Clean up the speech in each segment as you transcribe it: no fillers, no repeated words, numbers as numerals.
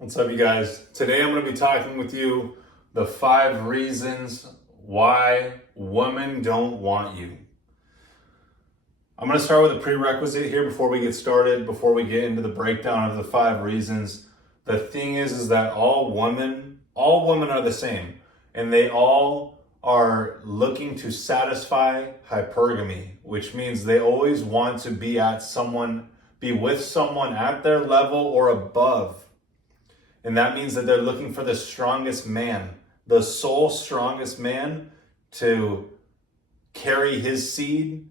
What's up, you guys? Today I'm going to be talking with you the 5 reasons why women don't want you. I'm going to start with a prerequisite here before we get started, before we get into the breakdown of the 5 reasons. The thing is that all women are the same, and they all are looking to satisfy hypergamy, which means they always want to be with someone at their level or above. And that means that they're looking for the strongest man, the sole strongest man to carry his seed,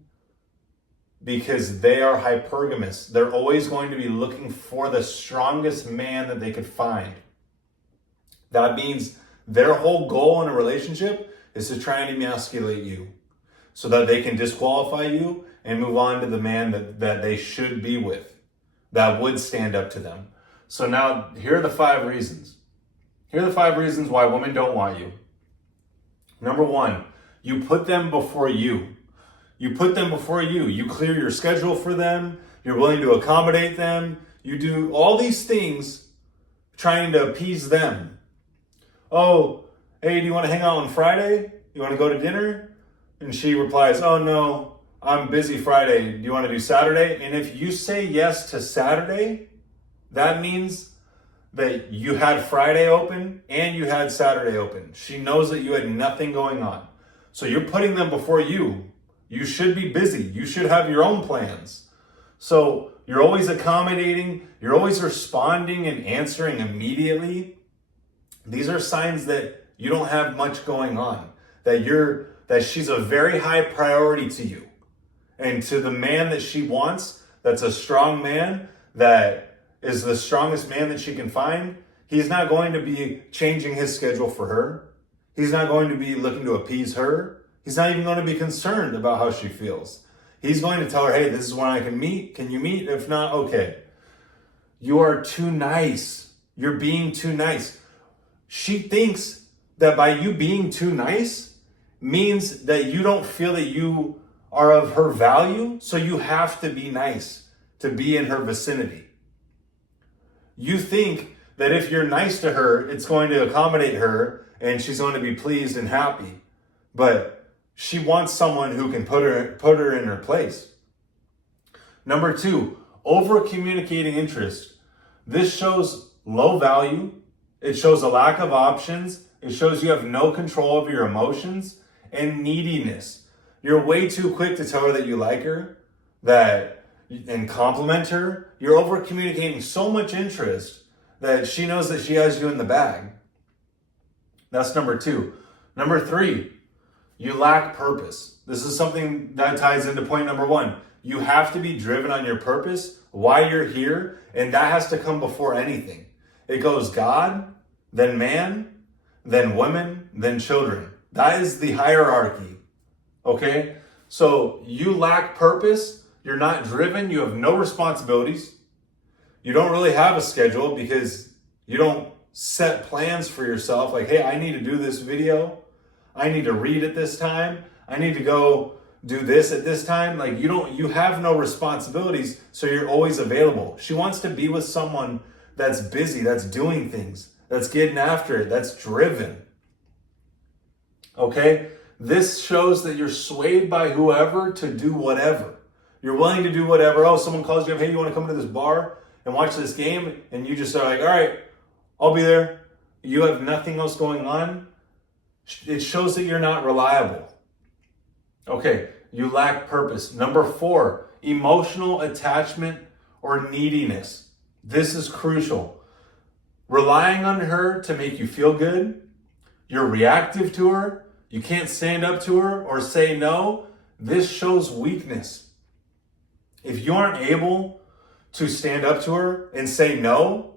because they are hypergamous. They're always going to be looking for the strongest man that they could find. That means their whole goal in a relationship is to try and emasculate you so that they can disqualify you and move on to the man that they should be with, that would stand up to them. So now, here are the 5 reasons. Here are the 5 reasons why women don't want you. Number 1, you put them before you. You put them before you. You clear your schedule for them. You're willing to accommodate them. You do all these things trying to appease them. Oh, hey, do you want to hang out on Friday? You want to go to dinner? And she replies, oh no, I'm busy Friday. Do you want to do Saturday? And if you say yes to Saturday, that means that you had Friday open and you had Saturday open. She knows that you had nothing going on. So you're putting them before you. You should be busy. You should have your own plans. So you're always accommodating. You're always responding and answering immediately. These are signs that you don't have much going on, that she's a very high priority to you. And to the man that she wants, that's a strong man, that is the strongest man that she can find, he's not going to be changing his schedule for her. He's not going to be looking to appease her. He's not even going to be concerned about how she feels. He's going to tell her, hey, this is when I can meet. Can you meet? If not, okay. You are too nice. You're being too nice. She thinks that by you being too nice means that you don't feel that you are of her value, so you have to be nice to be in her vicinity. You think that if you're nice to her, it's going to accommodate her and she's going to be pleased and happy. But she wants someone who can put her in her place. Number 2, over communicating interest. This shows low value. It shows a lack of options. It shows you have no control over your emotions and neediness. You're way too quick to tell her that you like her, and compliment her. You're over communicating so much interest that she knows that she has you in the bag. That's number 2. Number 3, you lack purpose. This is something that ties into point number 1. You have to be driven on your purpose, why you're here, and that has to come before anything. It goes God, then man, then women, then children. That is the hierarchy. Okay? So you lack purpose. You're not driven. You have no responsibilities. You don't really have a schedule because you don't set plans for yourself. Like, hey, I need to do this video. I need to read at this time. I need to go do this at this time. Like, you have no responsibilities, so you're always available. She wants to be with someone that's busy, that's doing things, that's getting after it, that's driven. Okay? This shows that you're swayed by whoever to do whatever. You're willing to do whatever. Oh, someone calls you up, hey, you want to come to this bar and watch this game? And you just are like, all right, I'll be there. You have nothing else going on. It shows that you're not reliable. Okay, you lack purpose. Number 4, emotional attachment or neediness. This is crucial. Relying on her to make you feel good. You're reactive to her. You can't stand up to her or say no. This shows weakness. If you aren't able to stand up to her and say no,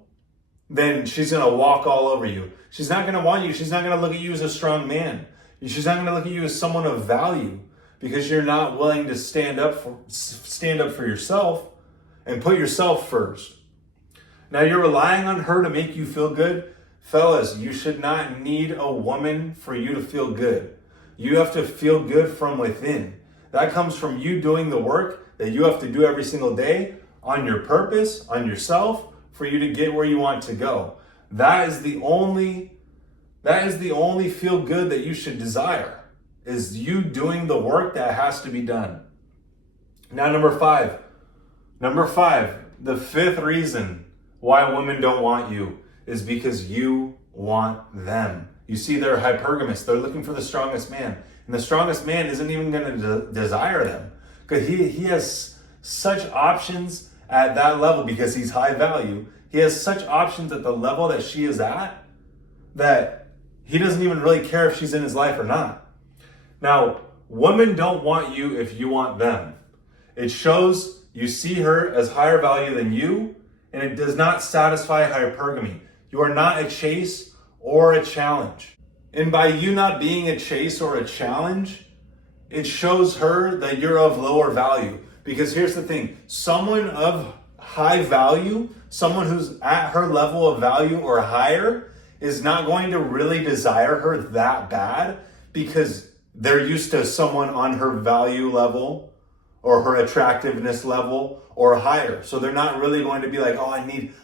then she's going to walk all over you. She's not going to want you. She's not going to look at you as a strong man. She's not going to look at you as someone of value because you're not willing to stand up for yourself and put yourself first. Now you're relying on her to make you feel good. Fellas, you should not need a woman for you to feel good. You have to feel good from within. That comes from you doing the work that you have to do every single day on your purpose, on yourself, for you to get where you want to go. that is the only feel good that you should desire, is you doing the work that has to be done. Now, number five, the fifth reason why women don't want you is because you want them. You see, they're hypergamous. They're looking for the strongest man. And the strongest man isn't even going to desire them, because he has such options at that level, because he's high value. He has such options at the level that she is at that he doesn't even really care if she's in his life or not. Now, women don't want you if you want them. It shows you see her as higher value than you, and it does not satisfy hypergamy. You are not a chase or a challenge. And by you not being a chase or a challenge, it shows her that you're of lower value. Because here's the thing, someone of high value, someone who's at her level of value or higher, is not going to really desire her that bad, because they're used to someone on her value level or her attractiveness level or higher. So they're not really going to be like, oh,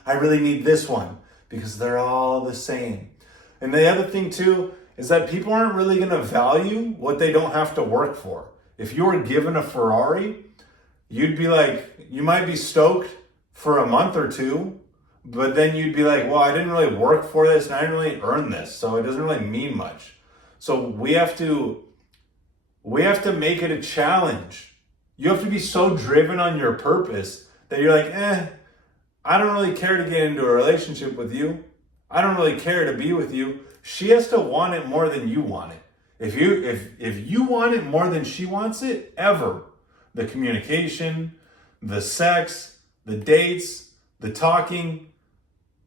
I really need this one, because they're all the same. And the other thing too is that people aren't really going to value what they don't have to work for. If you were given a Ferrari, you'd be like, you might be stoked for a month or two, but then you'd be like, well, I didn't really work for this and I didn't really earn this, so it doesn't really mean much. So we have to make it a challenge. You have to be so driven on your purpose that you're like, I don't really care to get into a relationship with you. I don't really care to be with you. She has to want it more than you want it. If you want it more than she wants it, ever, the communication, the sex, the dates, the talking,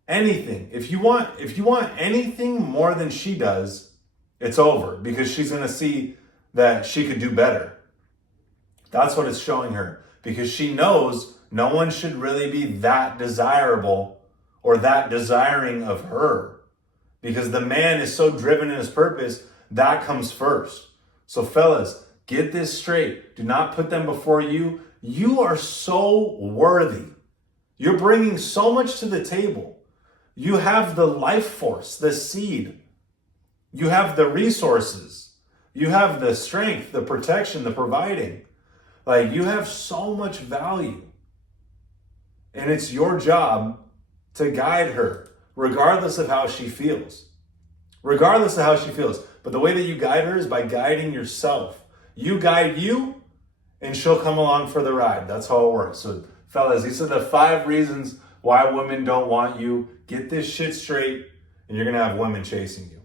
anything. If you want anything more than she does, it's over, because she's going to see that she could do better. That's what it's showing her, because she knows no one should really be that desirable or that desiring of her, because the man is so driven in his purpose, that comes first. So fellas, get this straight. Do not put them before you. You are so worthy. You're bringing so much to the table. You have the life force, the seed. You have the resources. You have the strength, the protection, the providing. Like, you have so much value. And it's your job to guide her, regardless of how she feels. Regardless of how she feels. But the way that you guide her is by guiding yourself. You guide you, and she'll come along for the ride. That's how it works. So, fellas, these are the 5 reasons why women don't want you. Get this shit straight, and you're going to have women chasing you.